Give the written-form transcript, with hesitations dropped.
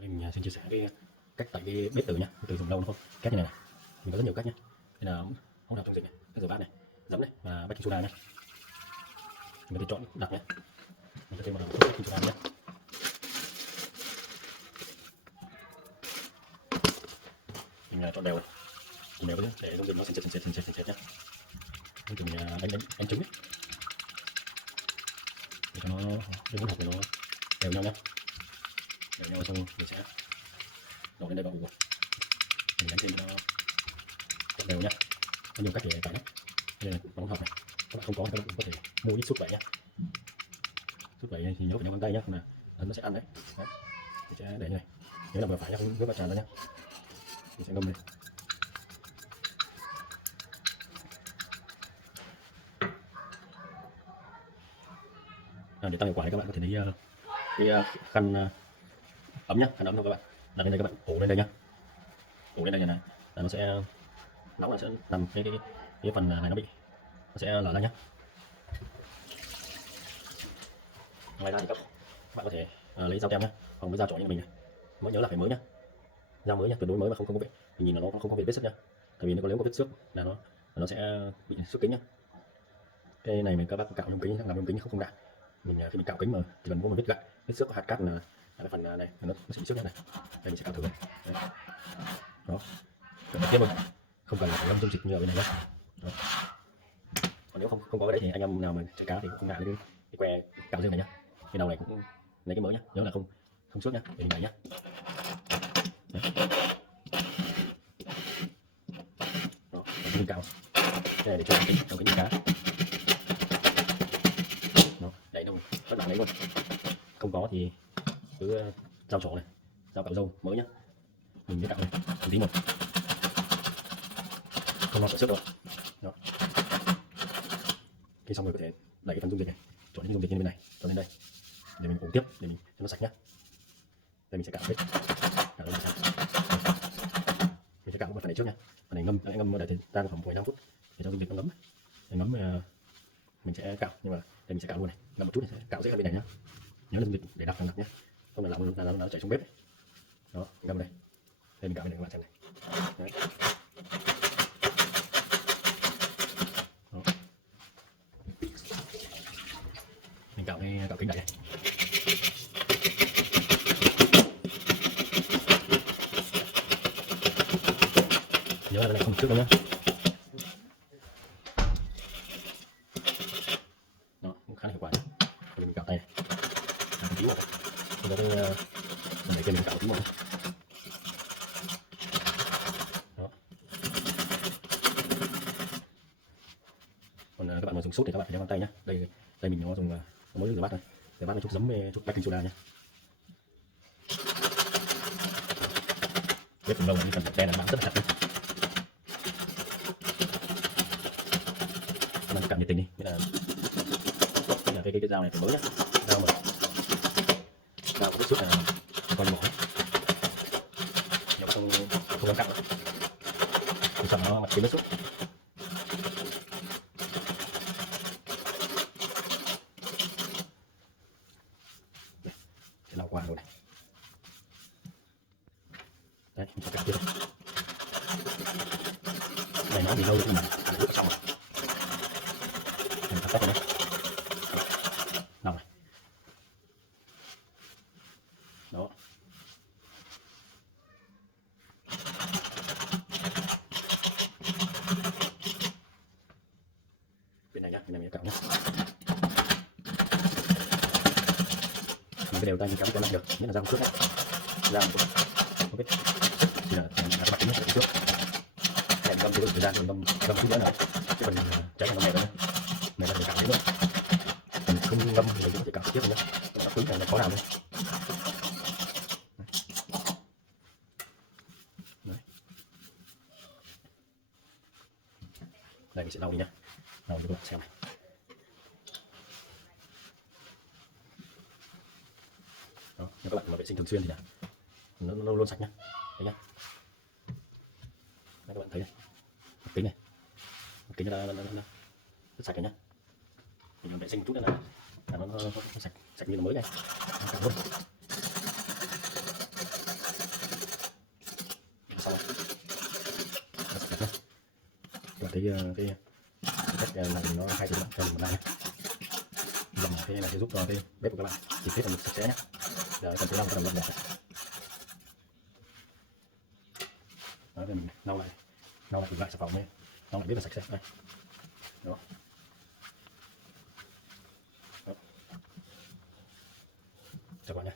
Sau đây mình xin chia sẻ cái cách tẩy cái bếp từ nhá, bếp từ dùng lâu nó không két như này này. Mình có rất nhiều cách nhé, nên là hỗn hợp dung dịch này, nước rửa bát này, giấm này và baking soda nhé. Mình có thể chọn đặc nhé, mình cho thêm một chút baking soda nhé. Mình chọn đều này, cùng đều nhé, để dung dịch nó sệt nhé. Mình thử mình đánh trứng ấy, để cho nó cái hỗn hợp này nó đều nhau nhé, đều nhau xong mình sẽ đổ lên đây vào ủ. Mình đánh thêm nó đều nhá. Có nhiều cách để tẩy lắm. Đây là hỗn hợp này, các bạn không có thì các bạn có thể mua ít súp vẩy nhá. Súp vẩy thì nhớ phải đeo găng tay nhá, mà nó sẽ ăn đấy. Đấy. Mình sẽ để như này, nhớ là vừa phải nhá, không nước vào tràn ra nhá. Mình sẽ ngâm lên. Để tăng hiệu quả thì các bạn có thể lấy cái khăn ấm nhá, khăn ấm thôi các bạn. Đặt lên đây các bạn ủ lên đây nhá, ủ lên đây này là nó sẽ nóng, là sẽ làm cái phần này nó bị, nó sẽ lở ra nhá. Ngoài ra thì các bạn có thể lấy dao tem nhá, còn với dao chổi như mình này, mới nhớ là phải mới nhá, dao mới nhá, tuyệt đối mới mà không có vết. Mình nhìn là nó không có vết xước nhá, tại vì nếu có vết xước là nó sẽ bị xước kính nhá. Cái này mình các bác cạo nhôm kính, làm nhôm kính không đạt. Mình khi mình cạo kính mà chỉ cần có một vết gãy, vết xước có hạt cát là cái phần này nó sẽ bị xước này. Đây mình sẽ cạo thử đây. Đó, tiếp rồi, không cần phải ngâm dung dịch như ở bên này nhé. Còn nếu không có cái đấy thì anh em nào mà chơi cá thì cũng không ngại cái que cạo riêng này nhá. Cái đầu này cũng lấy cái mới nhá, nhớ là không xước nhá, để mình đẩy nhá. Đấy. Đó, mình cạo cái này để cho trong cái cá. Đó, đẩy đâu rất là lấy luôn. Không có thì cứ dao trổ này, dao cạo râu mới nhá, mình cứ cạo này tí một, không lo sợ xước đâu. Đó. Khi xong rồi có thể đẩy cái phần dung dịch này, trộn những dung dịch như bên này cho lên đây để mình ủ tiếp, để mình cho nó sạch nhá. Đây mình sẽ cạo hết, cạo lên mình sẽ cạo một phần này trước nhá. Phần này ngâm để ra khoảng 15 phút để cho dung dịch nó ngấm. Để ngấm mình sẽ cạo, nhưng mà đây mình sẽ cạo luôn này, ngâm một chút này, sẽ cạo dễ hơn bên này nhá. Nhớ là dung dịch để đặc nhé, không là làm nó chảy xuống bếp. Đó, ngâm đây, đây mình cạo bên này các bạn xem này. Đấy. Đó. Mình cạo kính đẩy này. Nhớ là cái này không trước đâu nhé. Đó, cũng khá là hiệu quả. Bây giờ mình cạo tay này, cạo tí một, bây giờ mình để kia mình cạo tí một. Đó. Còn các bạn mà dùng sốt thì các bạn phải đeo găng tay nhé. Đây mình nó dùng mỗi nước rửa bát này, rửa bát với chút giấm với chút baking soda nhé. Bếp cùng lâu là phần đen là bám rất là chặt luôn. Các bạn cảm nhiệt tình đi, nghĩa là cái dao này phải mới nhá, dao có vết xước là con mỏ, nếu không dám cắt rồi, thì sợ nó mặt kia vết xước. Sẽ lau qua rồi này. Đấy, mình sẽ cắt tiếp này. Này nó bị lâu thì mình lúc xong rồi. Mình cắt tách rồi đấy. Nào này. Đó. Bên này nhá, bên này mình cạo nhá. Mình đều tay mình cạo cho lạnh được, nhất là dao trước đấy. Dao một không biết. Thì là các bạn tính nó trước. Hẹn ngâm cho thời gian rồi ngâm chút nữa này. Chứ còn cháy là ngâm này thôi nhá. Này là để cạo đến luôn. Còn không ngâm thì mình cũng sẽ cạo tiếp nhá. Nó cứng là khó làm thôi. Đấy. Đây mình sẽ lau đi nhá, lau cho các bạn xem này. Đó, nếu các bạn mà vệ sinh thường xuyên thì là nó luôn sạch nhá, thấy nhá. Đây, các bạn thấy này, mặt kính nó rất sạch rồi nhá. Mình vệ sinh một chút nữa là nó sạch như là mới này. Cảm ơn. cái cách làm nó hay thì cho mình làm nhé. Dòng cái này sẽ giúp cho cái bếp của các bạn chỉ thiết là sạch sẽ nhé. Giờ cần thứ 5 bắt đầu lật. Đó, thì mình lau lại xà phòng nhé, lau lại bếp là sạch sẽ đây. Đó. Đó. Chào các bạn nhé.